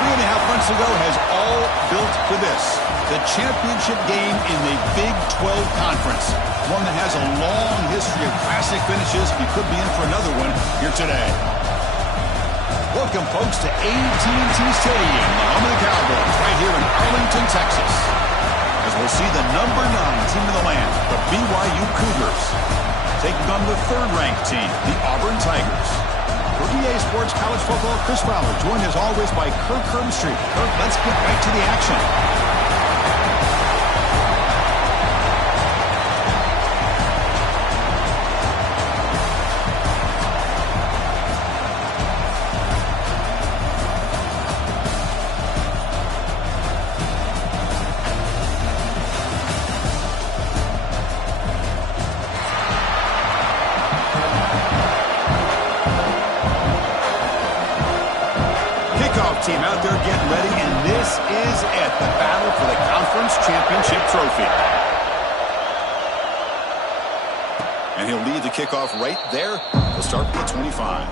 3.5 months ago has all built for this. The championship game in the Big 12 Conference. One that has a long history of classic finishes. You could be in for another one here today. Welcome, folks, to AT&T Stadium, the home of the Cowboys, right here in Arlington, Texas. As we'll see the number 9 team in the land, the BYU Cougars, taking on the third-ranked team, the Auburn Tigers. For EA Sports College Football, Chris Fowler, joined as always by Kirk Herbstreit. Kirk, let's get right to the action. Team out there getting ready, and this is it, the battle for the conference championship trophy. And he'll lead the kickoff right there. He'll start with the 25.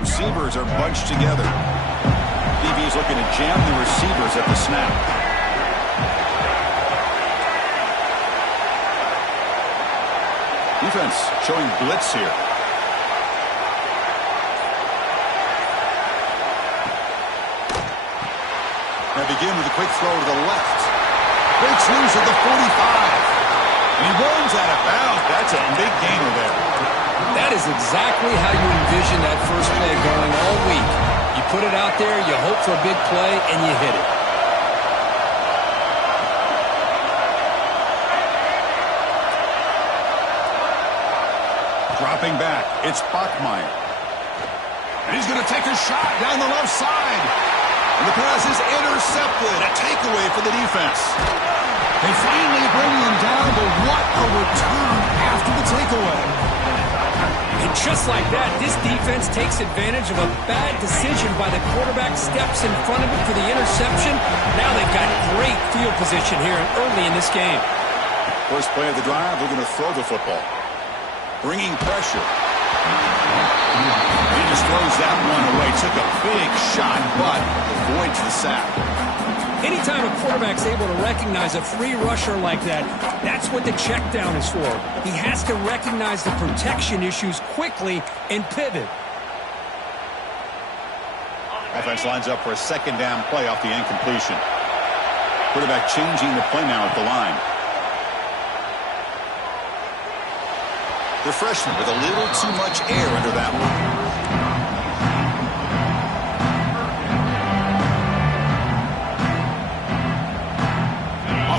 Receivers are bunched together. DB's looking to jam the receivers at the snap. Defense showing blitz here. They begin with a quick throw to the left. Breaks loose at the 45. And he runs out of bounds. That's a big gainer there. That is exactly how you envision that first play going all week. You put it out there, you hope for a big play, and you hit it. Dropping back, it's Bachmeier. And he's going to take a shot down the left side. And the pass is intercepted. A takeaway for the defense. They finally bring him down, but what a return after the takeaway. And just like that, this defense takes advantage of a bad decision by the quarterback, steps in front of it for the interception. Now they've got great field position here early in this game. First play of the drive, they're going to throw the football. Bringing pressure. He just throws that one away. Took a big shot, but avoids the sack. Anytime a quarterback's able to recognize a free rusher like that, that's what the check down is for. He has to recognize the protection issues quickly and pivot. Offense lines up for a second down play off the incompletion. Quarterback changing the play now at the line. The freshman with a little too much air under that one.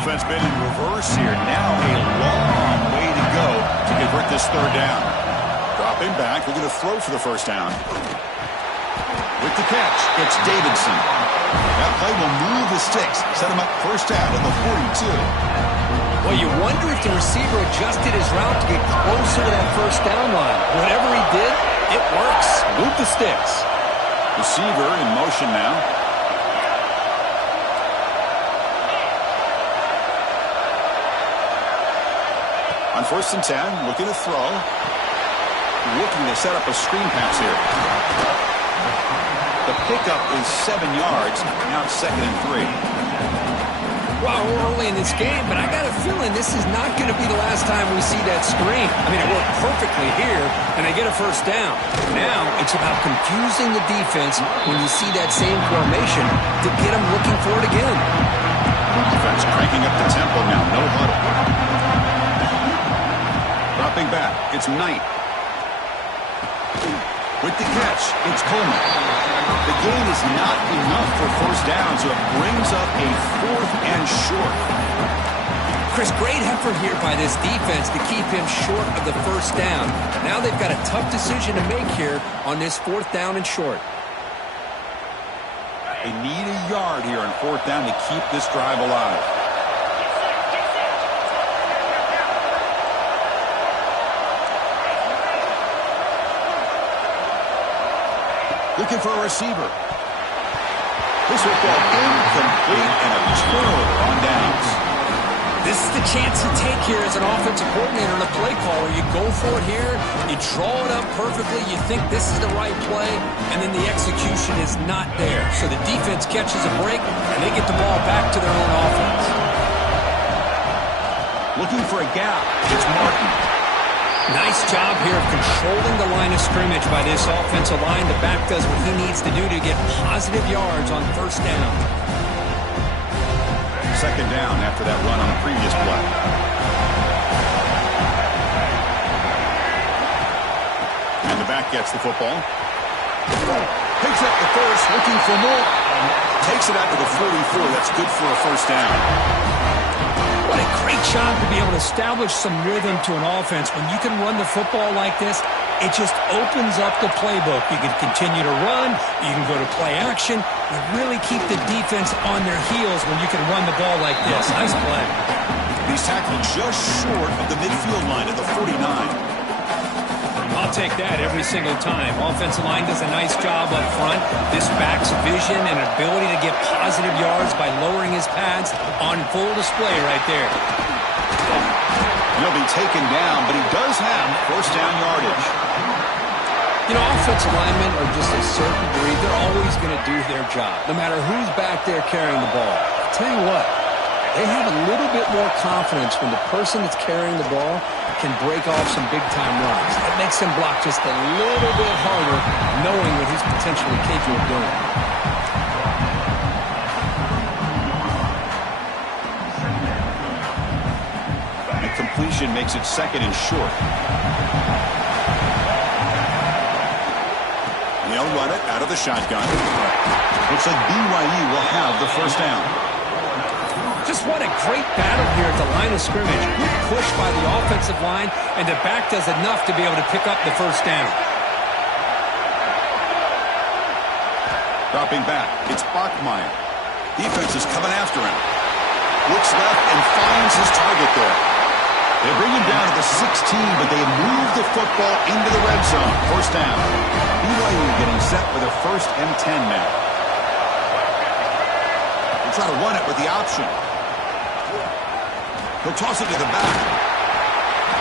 Offense been in reverse here. Now a long way to go to convert this third down. Dropping back, looking to throw for the first down. With the catch, it's Davidson. That play will move the sticks, set him up first down at the 42. Well, you wonder if the receiver adjusted his route to get closer to that first down line. Whatever he did, it works. Move the sticks. Receiver in motion now. On 1st and 10, looking to throw. Looking to set up a screen pass here. The pickup is 7 yards. Now it's 2nd and 3. Well, we're early in this game, but I got a feeling this is not going to be the last time we see that screen. I mean, it worked perfectly here, and they get a first down. Now it's about confusing the defense when you see that same formation to get them looking for it again. Defense cranking up the tempo now. No huddle. Dropping back, it's Knight. With the catch, it's Coleman. The gain is not enough for first down, so it brings up a 4th and short. Chris, great effort here by this defense to keep him short of the first down. Now they've got a tough decision to make here on this 4th down and short. They need a yard here on 4th down to keep this drive alive. Looking for a receiver. This will fall incomplete and a turnover on downs. This is the chance you take here as an offensive coordinator and a play caller. You go for it here, you draw it up perfectly, you think this is the right play, and then the execution is not there. So the defense catches a break, and they get the ball back to their own offense. Looking for a gap. It's Martin. Nice job here of controlling the line of scrimmage by this offensive line. The back does what he needs to do to get positive yards on first down. Second down after that run on the previous play. And the back gets the football. Picks up the first, looking for more. Takes it out to the 44. That's good for a first down. What a great job to be able to establish some rhythm to an offense. When you can run the football like this, it just opens up the playbook. You can continue to run. You can go to play action. You really keep the defense on their heels when you can run the ball like this. Nice play. He's tackled just short of the midfield line at the 49. I'll take that every single time. Offensive line does a nice job up front. This back's vision and ability to get positive yards by lowering his pads on full display right there. He'll be taken down, but he does have first down yardage. You know, offensive linemen are just a certain breed. They're always going to do their job, no matter who's back there carrying the ball. I'll tell you what, they have a little bit more confidence when the person that's carrying the ball can break off some big-time runs. That makes him block just a little bit harder, knowing what he's potentially capable of doing. And completion makes it second and short. They'll run it out of the shotgun. Looks like BYU will have the first down. Just what a great battle here at the line of scrimmage. Good push by the offensive line, and the back does enough to be able to pick up the first down. Dropping back, it's Bachmeier. Defense is coming after him. Looks left and finds his target there. They bring him down to the 16, but they move the football into the red zone. First down. BYU getting set for their first and 10 now. They'll try to run it with the option. He'll toss it to the back.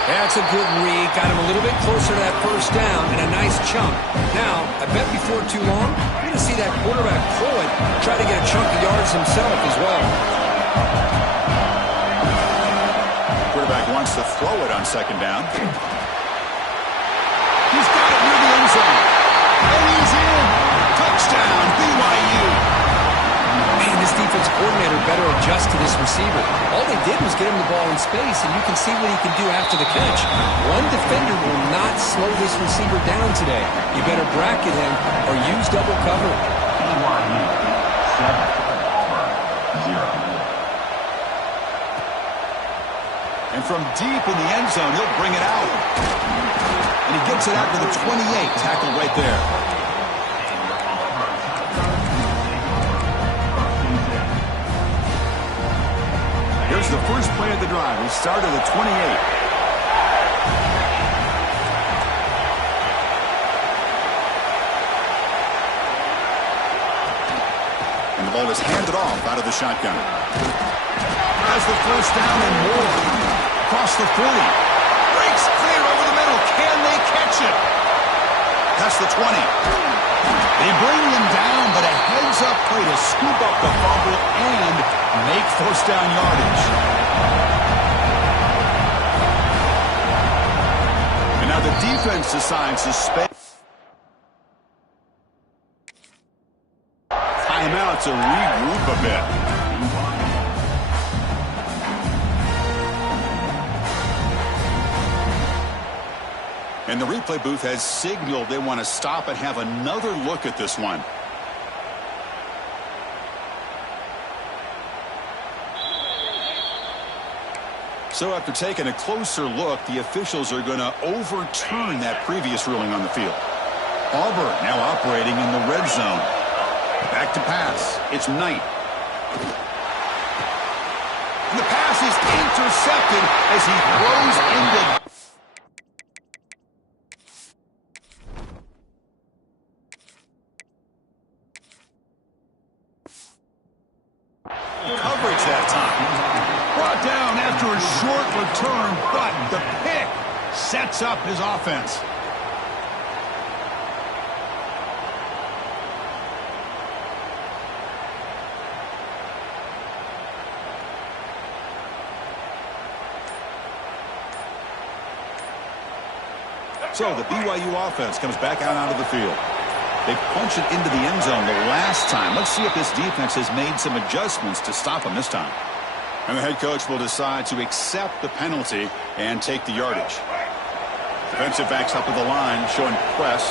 That's a good read. Got him a little bit closer to that first down and a nice chunk. Now, I bet before too long, you're going to see that quarterback pull it, try to get a chunk of yards himself as well. Quarterback wants to throw it on second down. He's got it near the end zone. And he's in. Touchdown, BYU. Man, this defense coordinator better adjust to this receiver. All they did was get him the ball in space, and you can see what he can do after the catch. One defender will not slow this receiver down today. You better bracket him or use double cover. BYU 7, Auburn 0. And from deep in the end zone, he'll bring it out. And he gets it out to the 28, tackled right there. Here's the first play of the drive. He started at 28. And the ball is handed off out of the shotgun. Has the first down and more. Across the 40. Breaks clear over the middle. Can they catch it? That's the 20. They bring him down, but a heads-up play to scoop up the fumble and make first down yardage. And now the defense decides to spend timeout to regroup a bit. And the replay booth has signaled they want to stop and have another look at this one. So after taking a closer look, the officials are going to overturn that previous ruling on the field. Auburn now operating in the red zone. Back to pass. It's Knight. And the pass is intercepted as he throws into... sets up his offense. So the BYU offense comes back out onto the field. They punched it into the end zone the last time. Let's see if this defense has made some adjustmts to stop them this time. And the head coach will decide to accept the penalty and take the yardage. Defensive backs up to the line, showing press.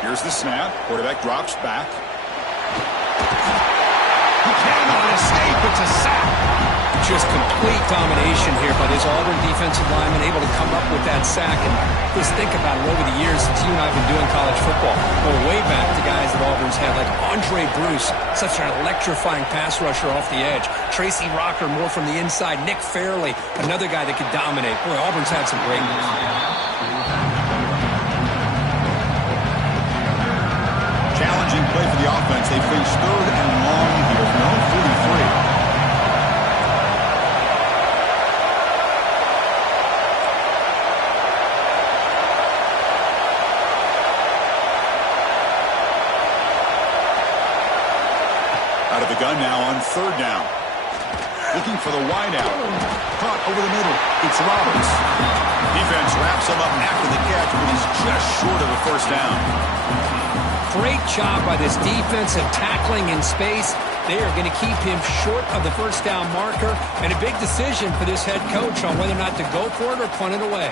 Here's the snap. Quarterback drops back. He cannot escape. It's a sack. Just complete domination here by this Auburn defensive lineman, able to come up with that sack. And just think about it over the years since you and I have been doing college football. Well, way back to guys that Auburn's had, like Andre Bruce, such an electrifying pass rusher off the edge. Tracy Rocker, more from the inside. Nick Fairley, another guy that could dominate. Boy, Auburn's had some great ones. Challenging play for the offense. They face 3rd and long here. No 43. Out of the gun now on 3rd down. Looking for the wideout. Caught over the middle. It's Roberts. Defense wraps him up after the catch, but he's just short of a 1st down. Great job by this defense of tackling in space. They are going to keep him short of the 1st down marker. And a big decision for this head coach on whether or not to go for it or punt it away.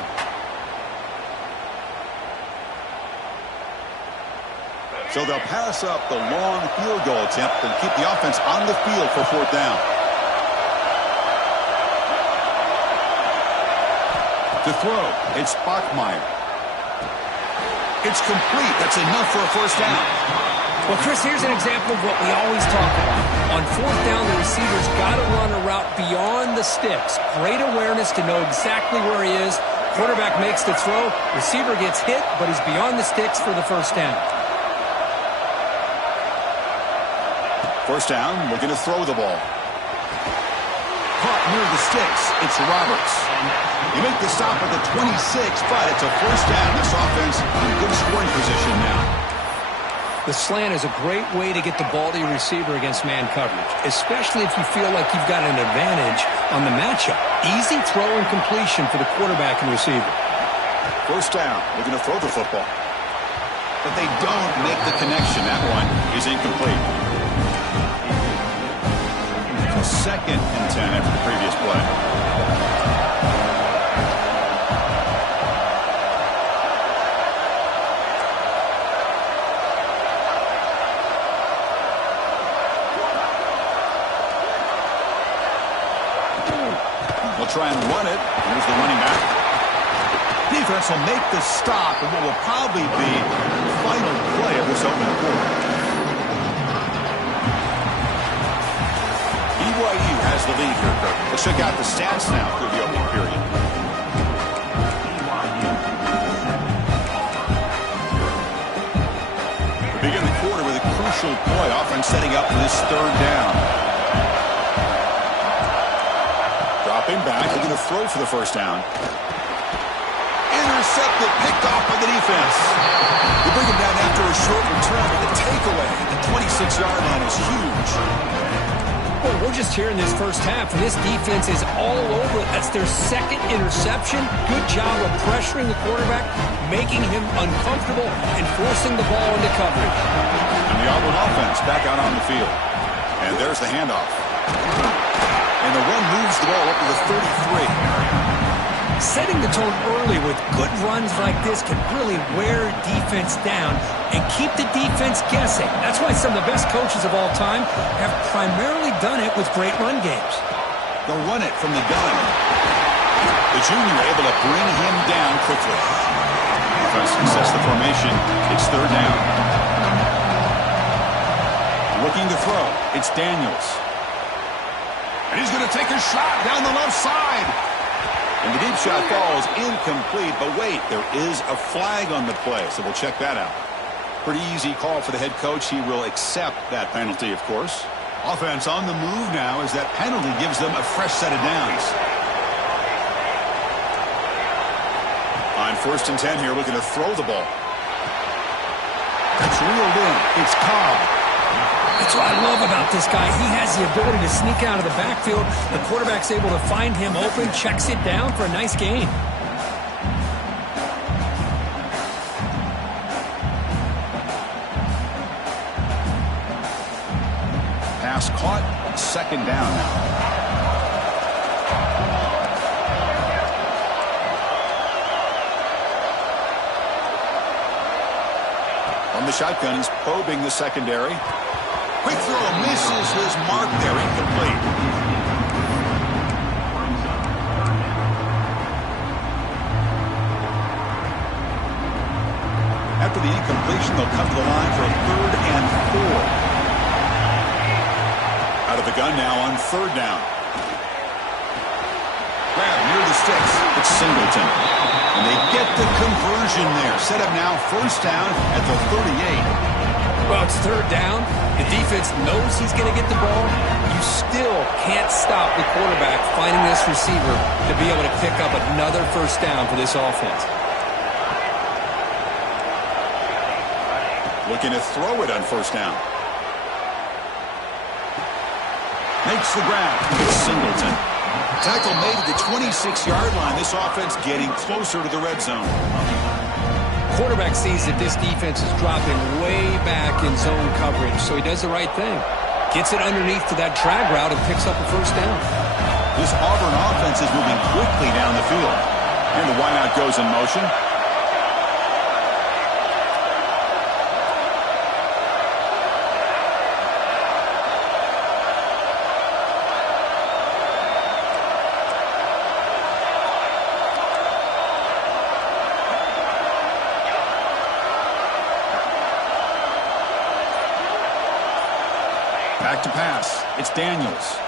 So they'll pass up the long field goal attempt and keep the offense on the field for 4th down. To throw, it's Bachmeier. It's complete. That's enough for a 1st down. Well, Chris, here's an example of what we always talk about. On 4th down, the receiver's got to run a route beyond the sticks. Great awareness to know exactly where he is. Quarterback makes the throw. Receiver gets hit, but he's beyond the sticks for the 1st down. 1st down, looking to throw the ball. Caught near the sticks. It's Roberts. You make the stop at the 26, but it's a 1st down. This offense in good scoring position now. The slant is a great way to get the ball to your receiver against man coverage, especially if you feel like you've got an advantage on the matchup. Easy throw and completion for the quarterback and receiver. 1st down, looking to throw the football. But they don't make the connection. That one is incomplete. 2nd and 10 after the previous play. They'll try and run it. Here's the running back. Defense will make the stop and what will probably be the final play of this opening quarter. BYU has the lead here, Kirk. Let's check out the stats now through the opening period. We begin the quarter with a crucial play, offense setting up for this 3rd down. Dropping back, looking to throw for the 1st down. Intercepted, picked off by the defense. They bring him down after a short return, but the takeaway at the 26-yard line is huge. Well, we're just here in this 1st half, and this defense is all over it. That's their 2nd interception. Good job of pressuring the quarterback, making him uncomfortable, and forcing the ball into coverage. And the Auburn offense back out on the field. And there's the handoff. And the run moves the ball up to the 33. Setting the tone early with good runs like this can really wear defense down and keep the defense guessing. That's why some of the best coaches of all time have primarily done it with great run games. They'll run it from the gun. The junior able to bring him down quickly. Defense sets the formation. It's 3rd down. Looking to throw. It's Daniels. And he's going to take a shot down the left side. And the deep shot falls incomplete, but wait, there is a flag on the play, so we'll check that out. Pretty easy call for the head coach. He will accept that penalty, of course. Offense on the move now as that penalty gives them a fresh set of downs. On 1st and 10 here, looking to throw the ball. It's reeled in. It's Cobb. That's what I love about this guy. He has the ability to sneak out of the backfield. The quarterback's able to find him open, checks it down for a nice gain. Pass caught. 2nd down now. On the shotgun, he's probing the secondary. Quick throw, misses his mark there, incomplete. After the incompletion, they'll come to the line for a 3rd and 4. Out of the gun now on 3rd down. Grab near the sticks. It's Singleton. And they get the conversion there. Set up now 1st down at the 38. Well, it's 3rd down. The defense knows he's going to get the ball. You still can't stop the quarterback finding this receiver to be able to pick up another 1st down for this offense. Looking to throw it on 1st down. Makes the grab. It's Singleton. Tackle made at the 26-yard line. This offense getting closer to the red zone. Quarterback sees that this defense is dropping way back in zone coverage, so he does the right thing. Gets it underneath to that drag route and picks up a 1st down. This Auburn offense is moving quickly down the field. And the wideout goes in motion. Back to pass. It's Daniels.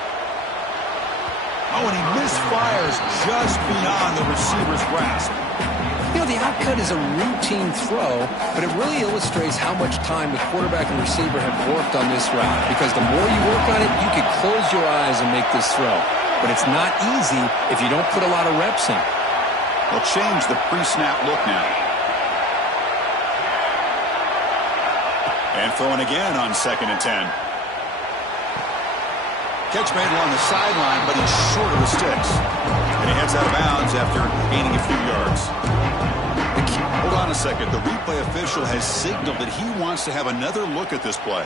Oh, and he misfires just beyond the receiver's grasp. You know, the outcut is a routine throw, but it really illustrates how much time the quarterback and receiver have worked on this route. Because the more you work on it, you can close your eyes and make this throw. But it's not easy if you don't put a lot of reps in. They'll change the pre-snap look now. And throwing again on 2nd and 10. Catch made along the sideline, but he's short of the sticks. And he heads out of bounds after gaining a few yards. Hold on a second. The replay official has signaled that he wants to have another look at this play.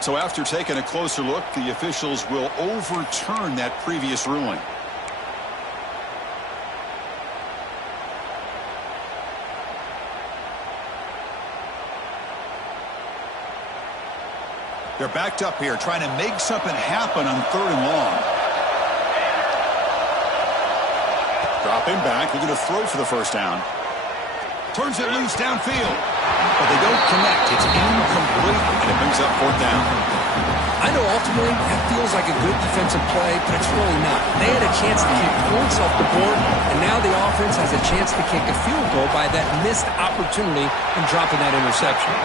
So after taking a closer look, the officials will overturn that previous ruling. They're backed up here, trying to make something happen on 3rd and long. Dropping back, looking to throw for the 1st down. Turns it loose downfield. But they don't connect. It's incomplete, and it brings up 4th down. I know ultimately that feels like a good defensive play, but it's really not. They had a chance to keep points off the board, and now the offense has a chance to kick a field goal by that missed opportunity and dropping that interception.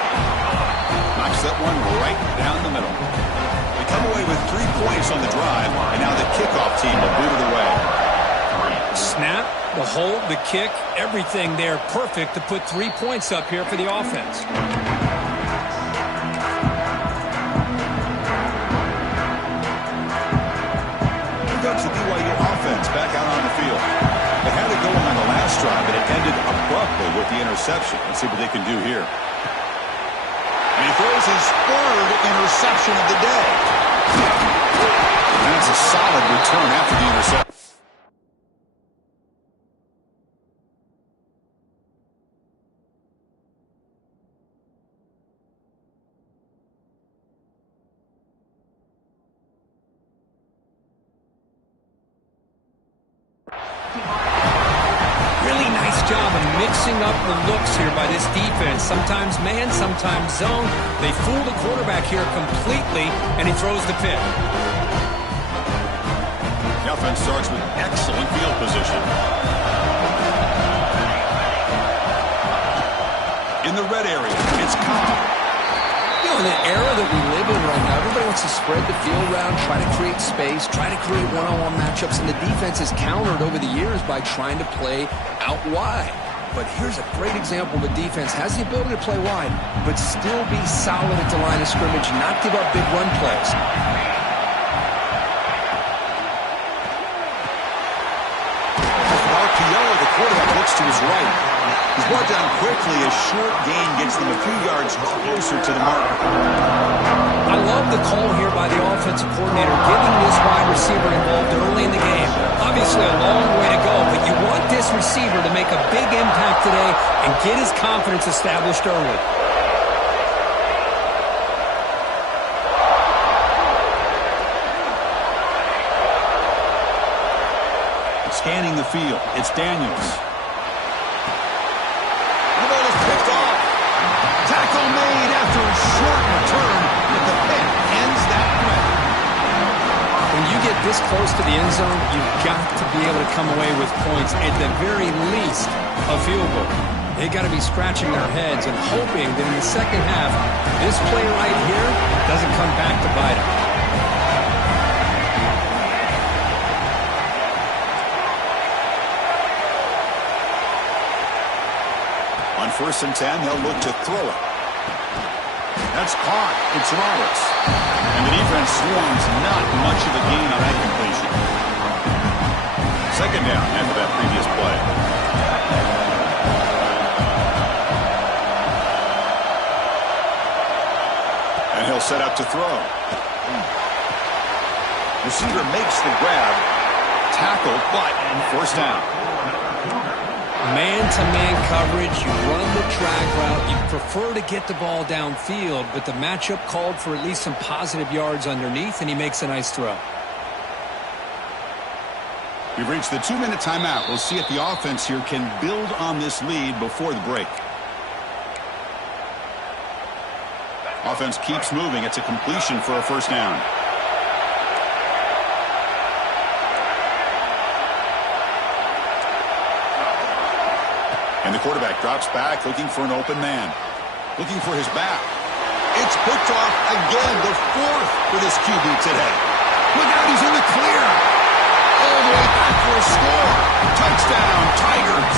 Knocks that one right down the middle. They come away with 3 points on the drive, and now the kickoff team will boot it away. Snap, the hold, the kick, everything there perfect to put 3 points up here for the offense. Here comes the BYU offense back out on the field. They had it going on the last drive, but it ended abruptly with the interception. Let's see what they can do here. And he throws his 3rd interception of the day. And that's a solid return after the interception. Mixing up the looks here by this defense. Sometimes man, sometimes zone. They fool the quarterback here completely, and he throws the pick. The offense starts with excellent field position. in the red area. It's Cobb. You know, in the era that we live in right now, everybody wants to spread the field around, try to create space, try to create one-on-one matchups, and the defense has countered over the years by trying to play out wide. But here's a great example of a defense has the ability to play wide, but still be solid at the line of scrimmage, not give up big run plays. The quarterback looks to his right. He's brought down quickly. A short gain gets them a few yards closer to the mark. I love the call here by the offensive coordinator, getting this wide receiver involved early in the game. Obviously a long way to go, but you want this receiver to make a big impact today and get his confidence established early. Scanning the field, it's Daniels. The ball is picked off. Tackle made after a short return, but the pick ends that play. When you get this close to the end zone, you've got to be able to come away with points, at the very least, a field goal. They got to be scratching their heads and hoping that in the second half, this play right here doesn't come back to bite them. On 1st and 10, they'll look to throw it. That's caught. It's Roberts. And the defense swarms not much of a gain on that completion. 2nd down after that previous play. And he'll set up to throw. Receiver makes the grab. Tackled, but 1st down. Man-to-man coverage, you run the drag route, you prefer to get the ball downfield, but the matchup called for at least some positive yards underneath, and he makes a nice throw. We've reached the 2-minute timeout. We'll see if the offense here can build on this lead before the break. Offense keeps moving. It's a completion for a 1st down. And the quarterback drops back, looking for an open man. Looking for his back. It's picked off again, the 4th for this QB today. Look out, he's in the clear. All the way back for a score. Touchdown, Tigers.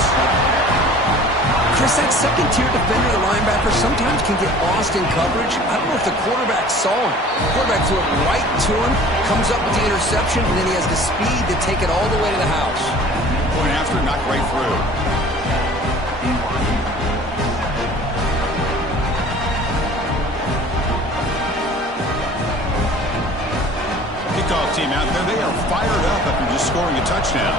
Chris, that second-tier defender, the linebacker, sometimes can get lost in coverage. I don't know if the quarterback saw him. The quarterback threw it right to him, comes up with the interception, and then he has the speed to take it all the way to the house. Going after, knocked right through. Kickoff team out there, they are fired up after just scoring a touchdown.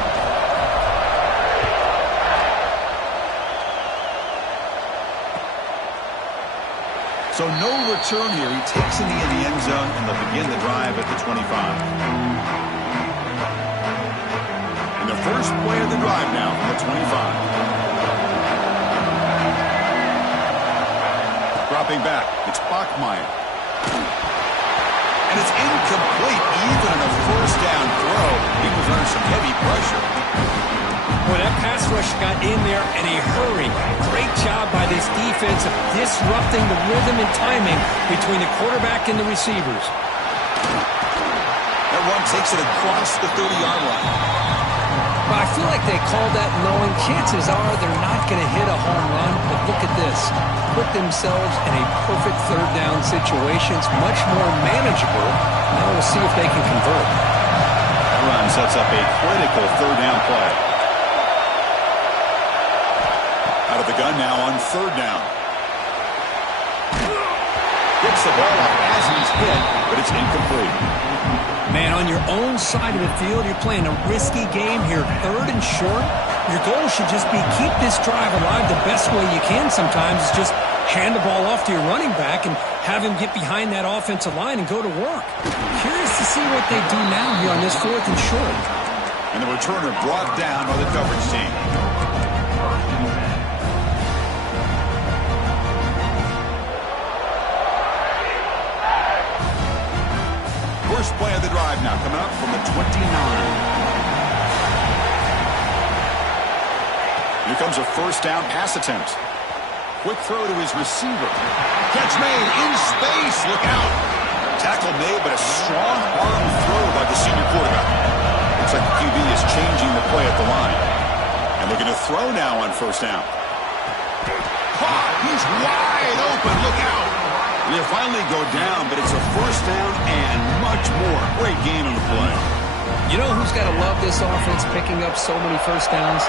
So no return here. He takes it in the end zone, and they'll begin the drive at the 25. And the first play of the drive now from the 25. Dropping back, it's Bachmeier. And it's incomplete, even in a 1st down throw. He was under some heavy pressure. Boy, that pass rush got in there in a hurry. Great job by this defense of disrupting the rhythm and timing between the quarterback and the receivers. That run takes it across the 30-yard line. But I feel like they called that knowing chances are they're not going to hit a home run. But look at this. Put themselves in a perfect 3rd down situation. It's much more manageable. Now we'll see if they can convert. That run sets up a critical 3rd down play. Out of the gun now on 3rd down. Gets the ball up as he's hit, but it's incomplete. Man, on your own side of the field, you're playing a risky game here. 3rd and short. Your goal should just be keep this drive alive the best way you can sometimes. Is just hand the ball off to your running back and have him get behind that offensive line and go to work. Curious to see what they do now here on this 4th and short. And the returner brought down by the coverage team. First play of the drive now coming up from the 29. Here comes a 1st down pass attempt. Quick throw to his receiver. Catch made in space. Look out. Tackle made, but a strong arm throw by the senior quarterback. Looks like the QB is changing the play at the line. And looking to throw now on first down. Caught. He's wide open. Look out. They finally go down, but it's a first down and much more. Great gain on the play. You know who's got to love this offense picking up so many first downs?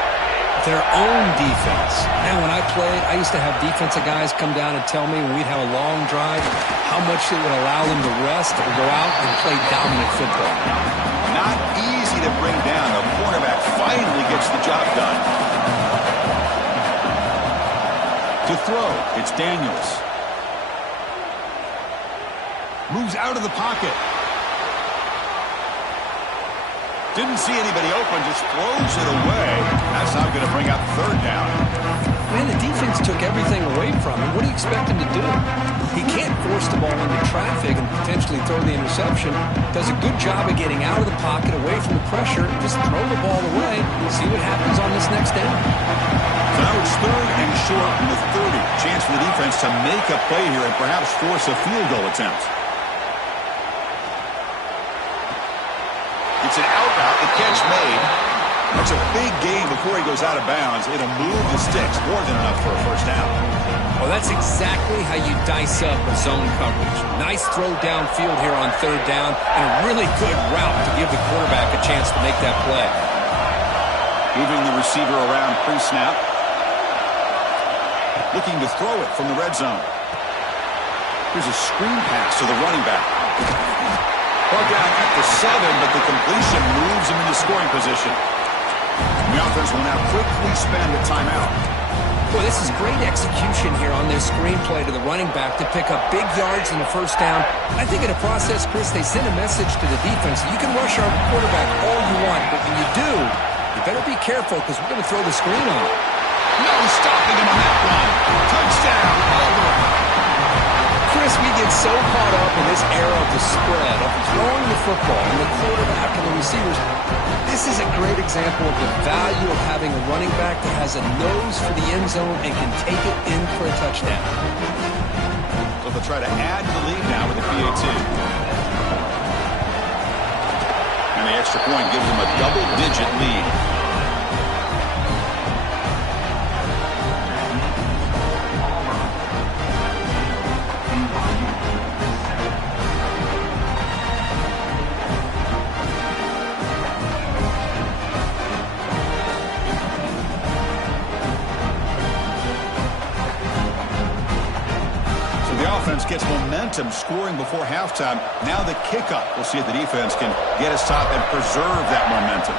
Their own defense. Man, when I played, I used to have defensive guys come down and tell me when we'd have a long drive how much it would allow them to rest or go out and play dominant football. Not easy to bring down. The quarterback finally gets the job done. To throw, it's Daniels. Moves out of the pocket. Didn't see anybody open, just throws it away. That's not going to bring up third down. Man, the defense took everything away from him. What do you expect him to do? He can't force the ball into traffic and potentially throw the interception. Does a good job of getting out of the pocket, away from the pressure, just throw the ball away and see what happens on this next down. So now it's third and short from the 30. Chance for the defense to make a play here and perhaps force a field goal attempt. It's an out route, the catch made. That's a big gain before he goes out of bounds. It'll move the sticks, more than enough for a first down. Well, that's exactly how you dice up a zone coverage. Nice throw downfield here on third down, and a really good route to give the quarterback a chance to make that play. Moving the receiver around pre-snap. Looking to throw it from the red zone. Here's a screen pass to the running back. Ball down at the 7, but the completion moves him into scoring position. The offense will now quickly spend a timeout. Boy, this is great execution here on their screenplay to the running back to pick up big yards in the first down. I think in the process, Chris, they send a message to the defense. You can rush our quarterback all you want, but when you do, you better be careful because we're going to throw the screen on him. No stopping him on that run. Touchdown, Auburn. Chris, we get so caught up in this era of the spread, of throwing the football and the quarterback and the receivers. This is a great example of the value of having a running back that has a nose for the end zone and can take it in for a touchdown. So they'll try to add to the lead now with the PAT. And the extra point gives them a double-digit lead. Gets momentum scoring before halftime. Now the kickoff. We'll see if the defense can get a stop and preserve that momentum.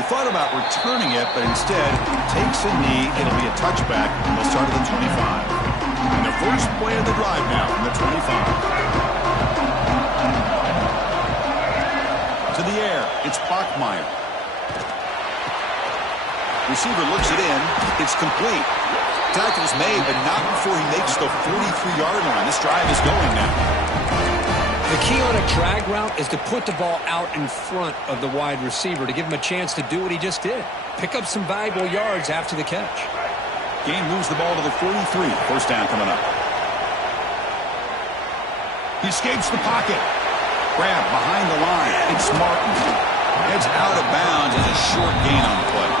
He thought about returning it, but instead takes a knee. It'll be a touchback. They'll start at the 25. And the first play of the drive now from the 25. To the air. It's Bachmeier. Receiver looks it in. It's complete. Tackle's made, but not before he makes the 43-yard line. This drive is going now. The key on a drag route is to put the ball out in front of the wide receiver to give him a chance to do what he just did. Pick up some valuable yards after the catch. Gain moves the ball to the 43. First down coming up. He escapes the pocket. Grab behind the line. It's Martin. Heads out of bounds as a short gain on the play.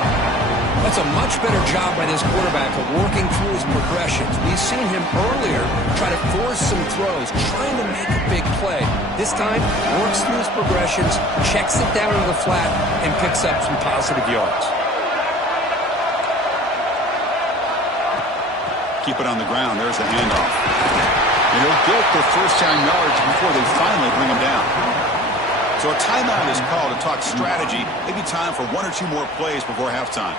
That's a much better job by this quarterback of working through his progressions. We've seen him earlier try to force some throws, trying to make a big play. This time, works through his progressions, checks it down into the flat, and picks up some positive yards. Keep it on the ground. There's the handoff. And he'll get the first down yards before they finally bring him down. So a timeout is called to talk strategy. Maybe time for one or two more plays before halftime.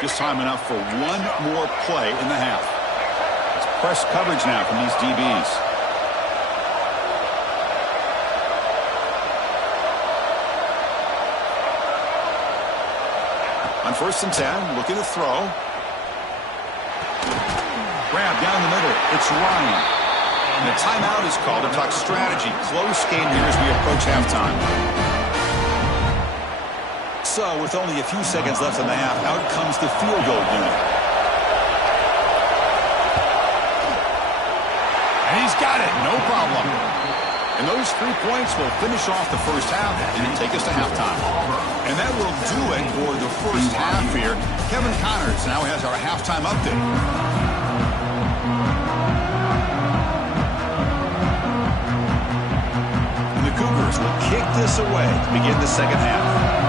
Just time enough for one more play in the half. It's press coverage now from these DBs. On 1st and 10, looking to throw. Grab down the middle. It's Ryan. And the timeout is called to talk strategy. Close game here as we approach halftime. So with only a few seconds left in the half, out comes the field goal unit. And he's got it, no problem. And those 3 points will finish off the first half and take us to halftime. And that will do it for the first half here. Kevin Connors now has our halftime update. And the Cougars will kick this away to begin the second half.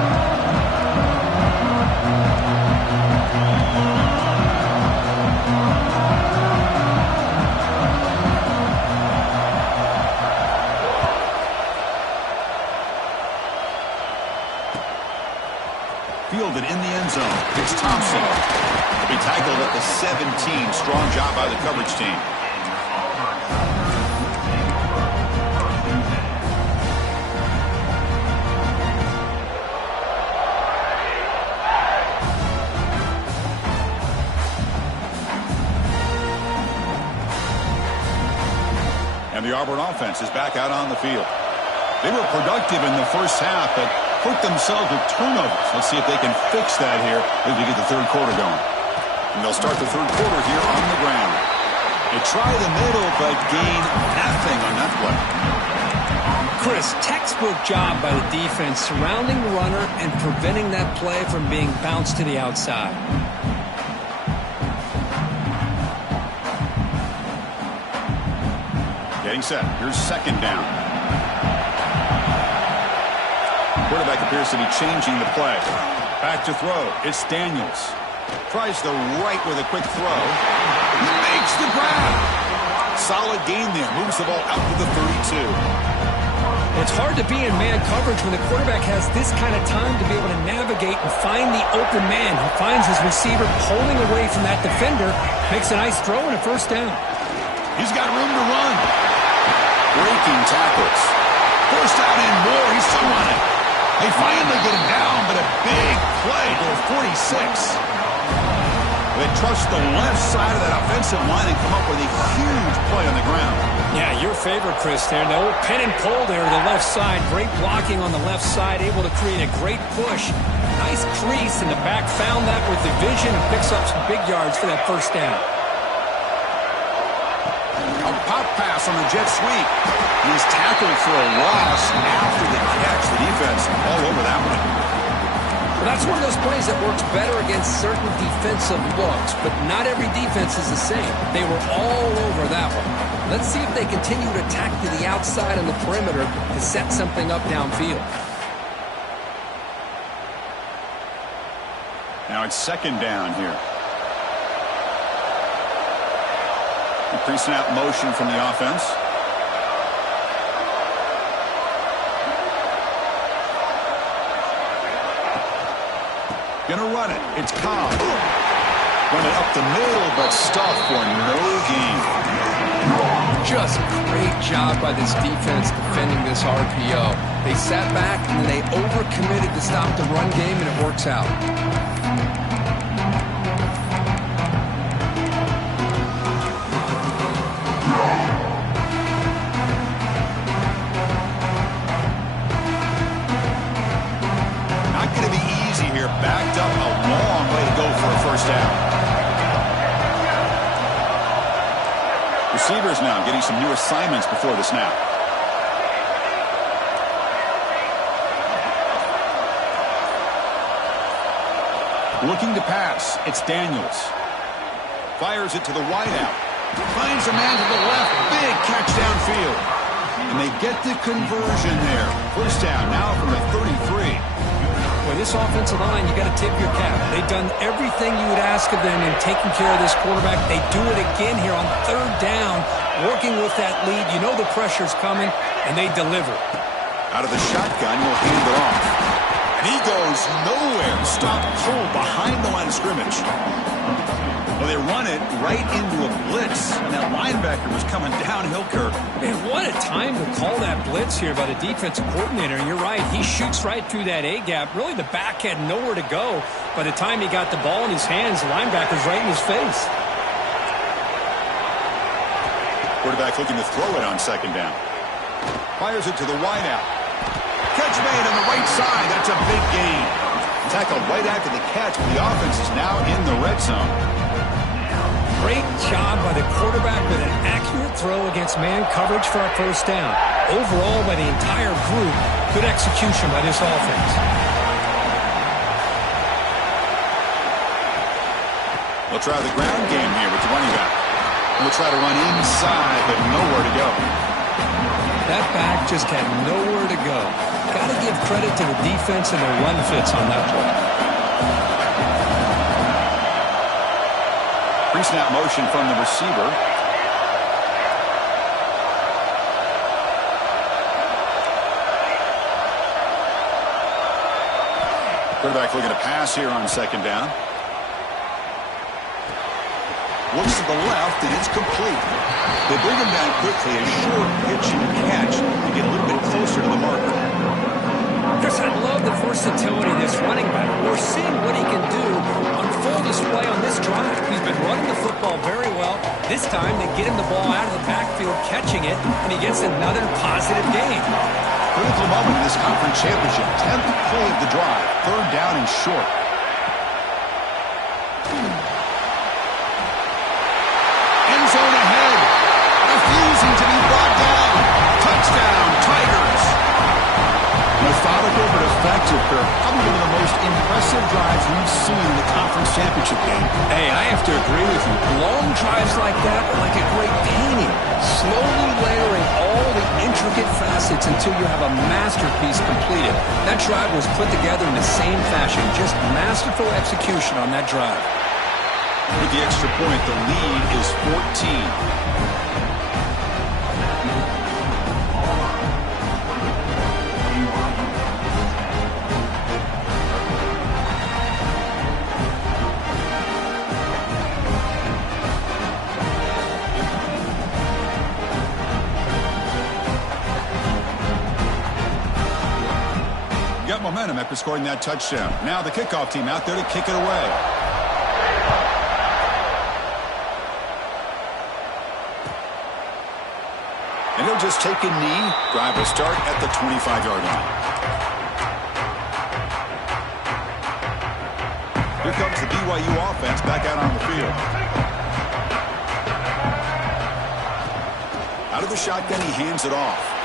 Fielded in the end zone. It's Thompson. He'll be tackled at the 17. Strong job by the coverage team. And the Auburn offense is back out on the field. They were productive in the first half, but hurt themselves with turnovers. Let's see if they can fix that here as we get the third quarter going. And they'll start the third quarter here on the ground. They try the middle, but gain nothing on that play. Chris, textbook job by the defense surrounding the runner and preventing that play from being bounced to the outside. Getting set. Here's second down. Quarterback appears to be changing the play. Back to throw. It's Daniels. Tries the right with a quick throw. He makes the grab. Solid gain there. Moves the ball out to the 32. It's hard to be in man coverage when the quarterback has this kind of time to be able to navigate and find the open man. He finds his receiver pulling away from that defender. Makes a nice throw and a first down. He's got room to run. Breaking tackles. Forced out in more. He's still on it. They finally get him down, but a big play to the 46. They trust the left side of that offensive line and come up with a huge play on the ground. Yeah, your favorite, Chris, there. The old pin and pull there to the left side. Great blocking on the left side, able to create a great push. Nice crease in the back. Found that with the vision and picks up some big yards for that first down. A pop pass on the jet sweep. He's tackled for a loss after the catch. The defense all over that one. Well, that's one of those plays that works better against certain defensive looks, but not every defense is the same. They were all over that one. Let's see if they continue to attack to the outside on the perimeter to set something up downfield. Now it's second down here. Pre-snap motion from the offense. Gonna run it. It's Cobb. Run it up the middle, but stuffed for no gain. Just great job by this defense defending this RPO. They sat back and they overcommitted to stop the run game, and it works out. Backed up a long way to go for a first down. Receivers now getting some new assignments before the snap. Looking to pass. It's Daniels. Fires it to the wideout. Finds a man to the left. Big catch downfield. And they get the conversion there. First down now from the 33. Well, this offensive line, you got to tip your cap. They've done everything you would ask of them in taking care of this quarterback. They do it again here on third down, working with that lead. You know the pressure's coming, and they deliver. Out of the shotgun, he'll hand it off. And he goes nowhere. Stop cold behind the line of scrimmage. Well, they run it right into a blitz, and that linebacker was coming downhill, Kirk. Man, what a time to call that blitz here by the defensive coordinator. And you're right, he shoots right through that A-gap. Really, the back had nowhere to go. By the time he got the ball in his hands, the linebacker's right in his face. Quarterback looking to throw it on second down. Fires it to the wideout. Catch made on the right side. That's a big gain. tackled right after the catch, but the offense is now in the red zone. Great job by the quarterback with an accurate throw against man coverage for a first down. Overall, by the entire group, good execution by this offense. They'll try the ground game here with the running back. They'll try to run inside, but nowhere to go. That back just had nowhere to go. Got to give credit to the defense and their run fits on that play. Pre-snap motion from the receiver. Quarterback looking to pass here on second down. Looks to the left, and it's complete. They bring him down quickly, a short pitch and catch to get a little bit closer to the marker. Chris, I love the versatility of this running back. We're seeing what he can do on full display on this drive. He's been running the football very well. This time, they get him the ball out of the backfield, catching it, and he gets another positive gain. Critical moment in this conference championship. 10th play of the drive. Third down and short. End zone ahead. Refusing to be brought down. Touchdown, Tigers. Methodical but effective, Kirk. Probably one of the most impressive drives we've seen in the conference championship game. Hey, I have to agree with you. Long drives like that are like a great painting. Slowly layering all the intricate facets until you have a masterpiece completed. That drive was put together in the same fashion. Just masterful execution on that drive. With the extra point, the lead is 14. Got momentum after scoring that touchdown. Now the kickoff team out there to kick it away. And he'll just take a knee. Drive will start at the 25-yard line. Here comes the BYU offense back out on the field. Out of the shotgun, he hands it off.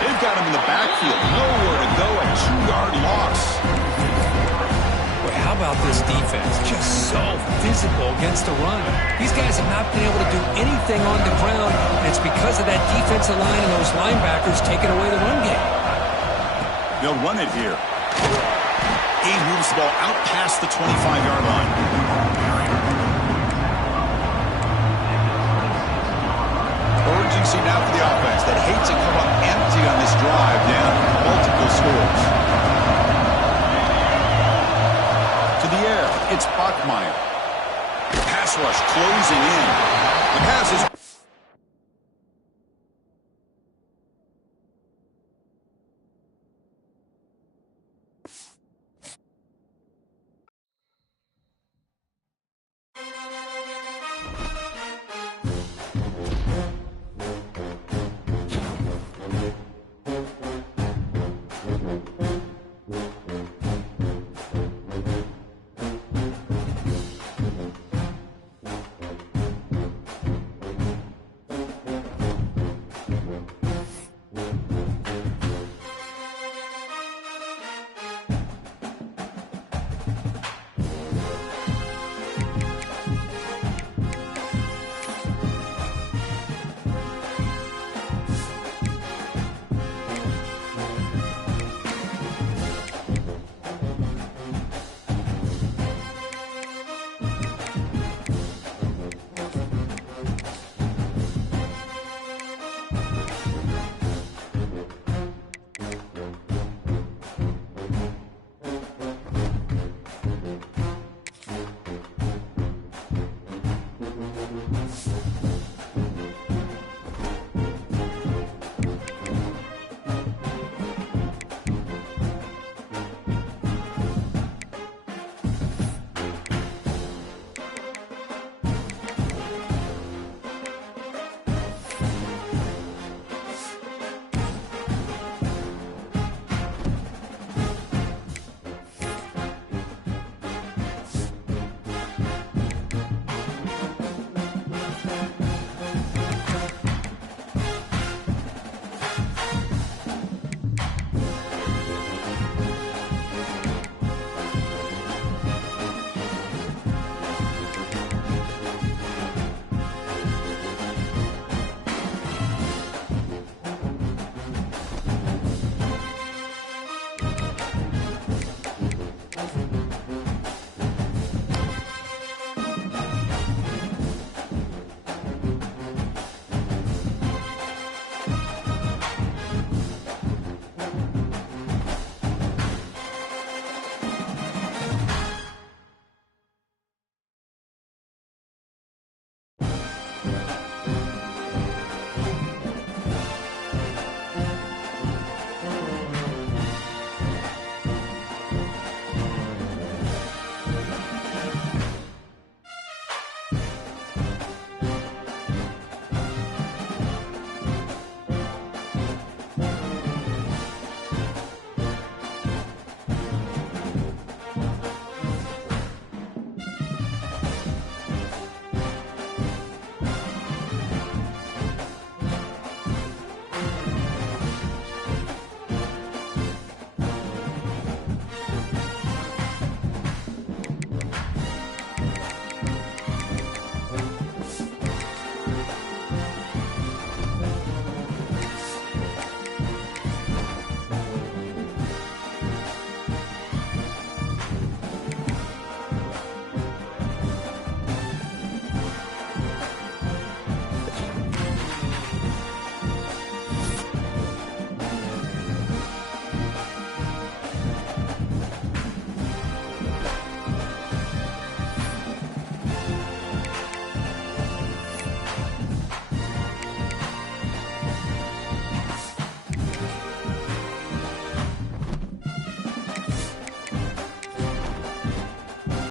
They've got him in the backfield. Nowhere to go. A 2-yard loss. Boy, how about this defense? Just so physical against the run. These guys have not been able to do anything on the ground, and it's because of that defensive line and those linebackers taking away the run game. They'll run it here. He moves the ball out past the 25-yard line. Urgency now for the offense that hates to come up empty on this drive, down multiple scores. To the air, it's Bachmeier. Pass rush closing in. The pass is